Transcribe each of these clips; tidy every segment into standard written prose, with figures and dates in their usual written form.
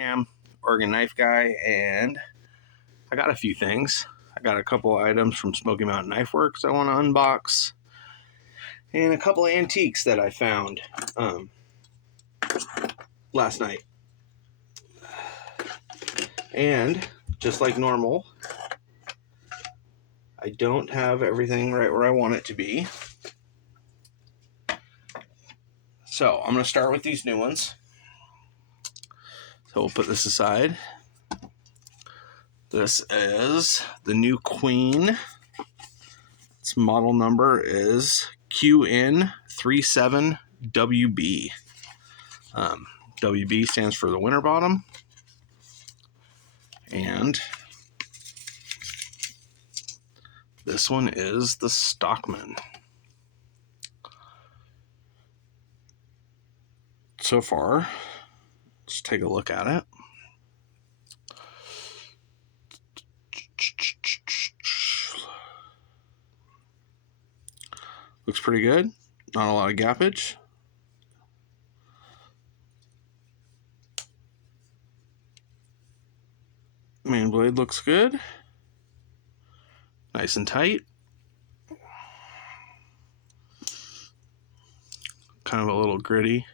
Cam, Oregon Knife Guy, and I got a few things. I got a couple items from Smoky Mountain Knife Works I want to unbox, and a couple of antiques that I found last night. And just like normal, I don't have everything right where I want it to be. So I'm going to start with these new ones. So we'll put this aside. This is the new Queen. Its model number is QN37WB. WB stands for the Winterbottom. And this one is the Stockman. So far, let's take a look at it. Looks pretty good. Not a lot of gappage. Main blade looks good. Nice and tight. Kind of a little gritty.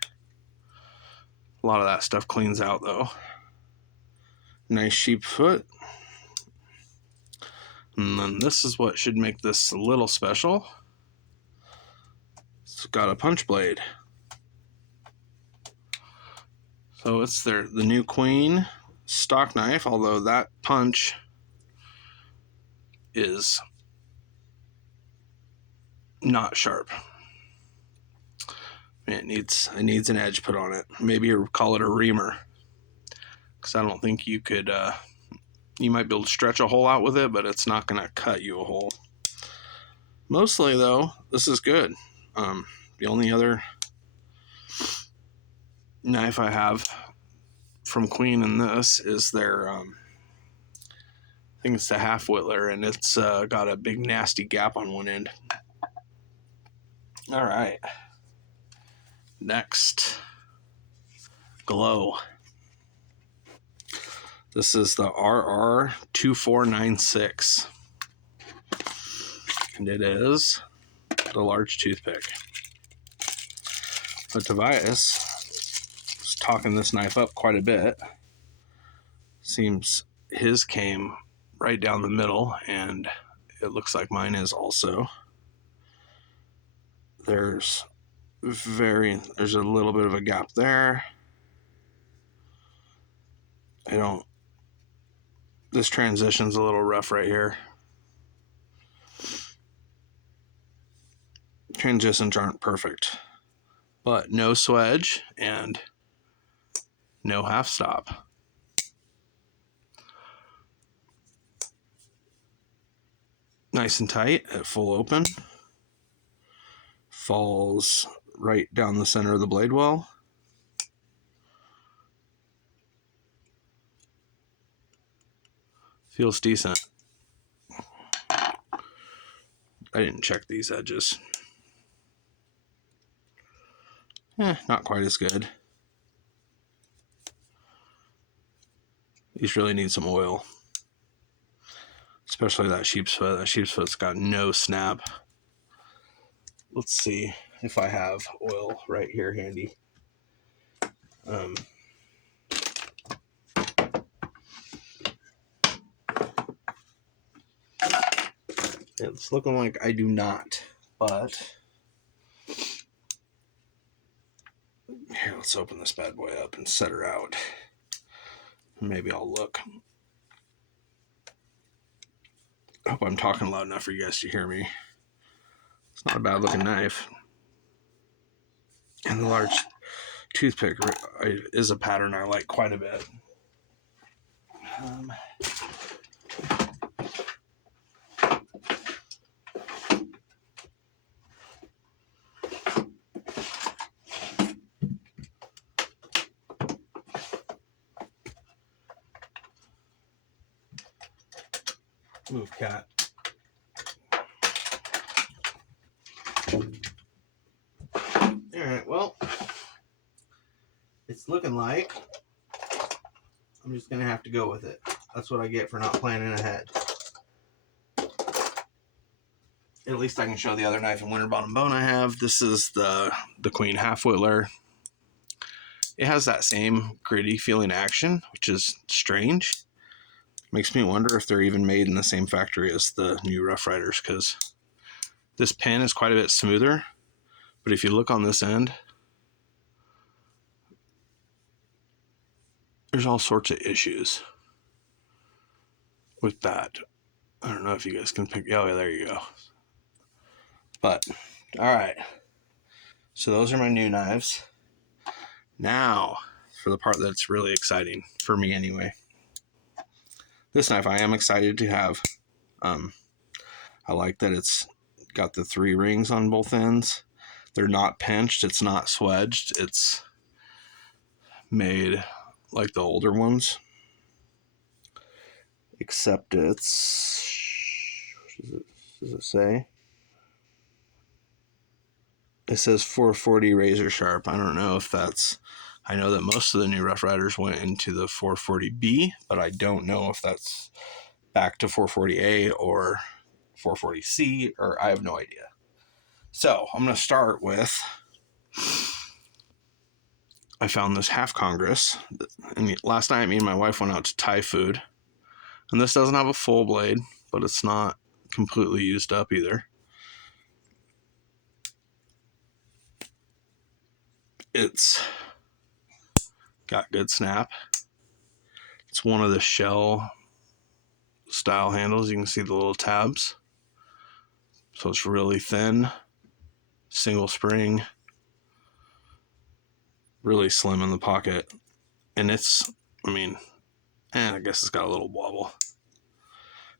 A lot of that stuff cleans out though. Nice sheep foot. And then this is what should make this a little special. It's got a punch blade. So it's the new Queen stock knife, although that punch is not sharp. It needs an edge put on it. Maybe call it a reamer, because I don't think you could. You might be able to stretch a hole out with it, but it's not going to cut you a hole. Mostly though, this is good. The only other knife I have from Queen in this is their, I think it's the half whittler, and it's got a big nasty gap on one end. All right. Next, Glow. This is the RR2496, and it is the large toothpick. But Tobias was talking this knife up quite a bit. Seems his came right down the middle, and it looks like mine is also. There's a little bit of a gap there. This transition's a little rough right here. Transitions aren't perfect, but no swedge and no half stop. Nice and tight at full open. Falls right down the center of the blade well. Feels decent. I didn't check these edges. Not quite as good. These really need some oil. Especially that sheep's foot. That sheep's foot's got no snap. Let's see if I have oil right here handy. It's looking like I do not, but here, let's open this bad boy up and set her out. Maybe I'll look. I hope I'm talking loud enough for you guys to hear me. It's not a bad looking knife. And the large toothpick is a pattern I like quite a bit. Move, cat. Alright, well, it's looking like I'm just going to have to go with it. That's what I get for not planning ahead. At least I can show the other knife and winterbottom bone I have. This is the Queen Half Whittler. It has that same gritty feeling action, which is strange. Makes me wonder if they're even made in the same factory as the new Rough Ryders, because this pin is quite a bit smoother. But if you look on this end, there's all sorts of issues with that. I don't know if you guys can pick. Oh, yeah, there you go. But, all right. So those are my new knives. Now, for the part that's really exciting, for me anyway. This knife I am excited to have. I like that it's got the 3 rings on both ends. They're not pinched. It's not swedged. It's made like the older ones. Except it's... What does it say? It says 440 razor sharp. I don't know if that's... I know that most of the new Rough Ryders went into the 440B, but I don't know if that's back to 440A or 440C, or I have no idea. So I'm going to start with, I found this half Congress, and last night me and my wife went out to Thai food, and this doesn't have a full blade, but it's not completely used up either. It's got good snap. It's one of the shell style handles. You can see the little tabs. So it's really thin, single spring, really slim in the pocket. And it's, I mean, I guess it's got a little wobble.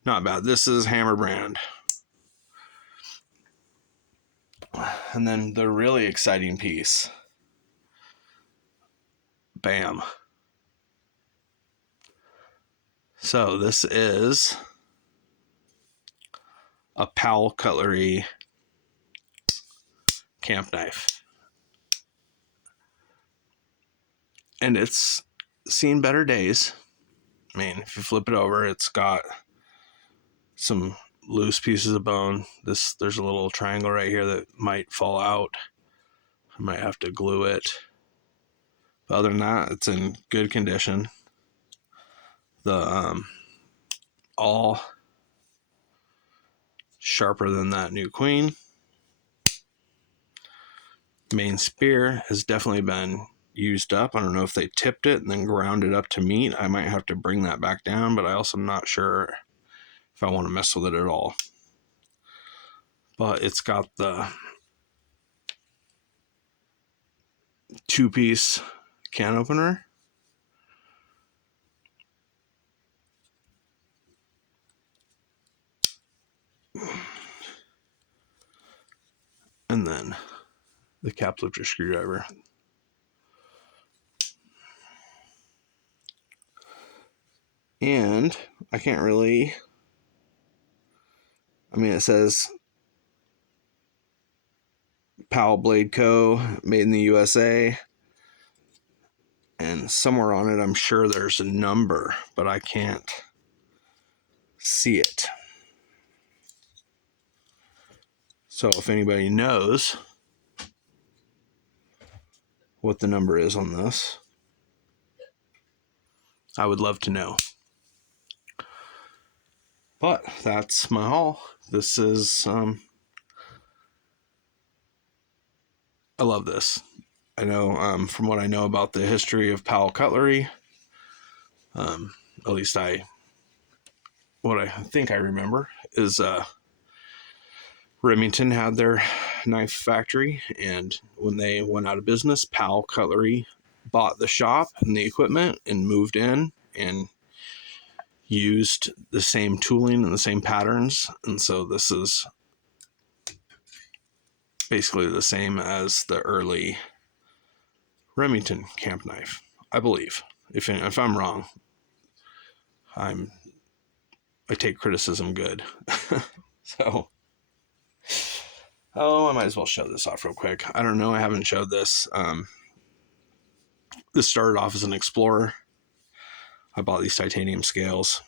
Not bad. This is Hammer brand. And then the really exciting piece. Bam. So this is a Powell Cutlery camp knife. And it's seen better days. I mean, if you flip it over, it's got some loose pieces of bone. There's a little triangle right here that might fall out. I might have to glue it. But other than that, it's in good condition. The all sharper than that new Queen. Main spear has definitely been used up. I don't know if they tipped it and then ground it up to meat. I might have to bring that back down, but I also am not sure if I want to mess with it at all. But it's got the 2-piece can opener. And then the cap lifter screwdriver. And I can't really, I mean, it says Powell Blade Co., made in the USA. And somewhere on it, I'm sure there's a number, but I can't see it. So if anybody knows what the number is on this, I would love to know. But that's my haul. This is, I love this. I know, from what I know about the history of Powell Cutlery, at least what I think I remember is, Remington had their knife factory, and when they went out of business, Powell Cutlery bought the shop and the equipment and moved in and used the same tooling and the same patterns. And so this is basically the same as the early Remington camp knife, I believe. If I'm wrong, I take criticism good. So, I might as well show this off real quick. I don't know, I haven't showed this. This started off as an Explorer. I bought these titanium scales.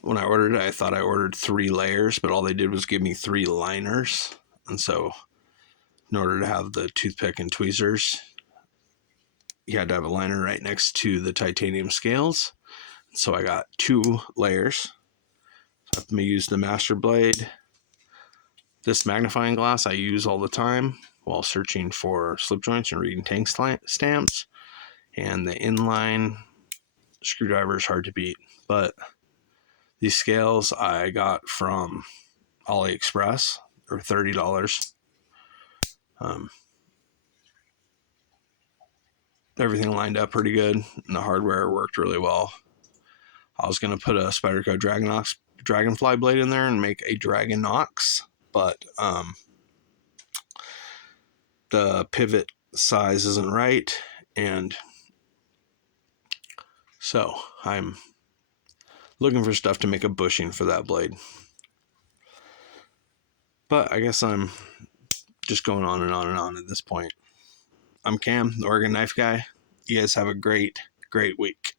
When I ordered it, I thought I ordered 3 layers, but all they did was give me 3 liners. And so in order to have the toothpick and tweezers, you had to have a liner right next to the titanium scales. So I got 2 layers. So I'm going to use the master blade. This magnifying glass I use all the time while searching for slip joints and reading tank stamps. And the inline screwdriver is hard to beat. But these scales I got from AliExpress. They're $30. Everything lined up pretty good, and the hardware worked really well. I was going to put a Spyderco Dragonfly blade in there and make a Dragonox, but the pivot size isn't right, and so I'm looking for stuff to make a bushing for that blade. But I guess I'm just going on and on and on at this point. I'm Cam, the Oregon Knife Guy. You guys have a great week.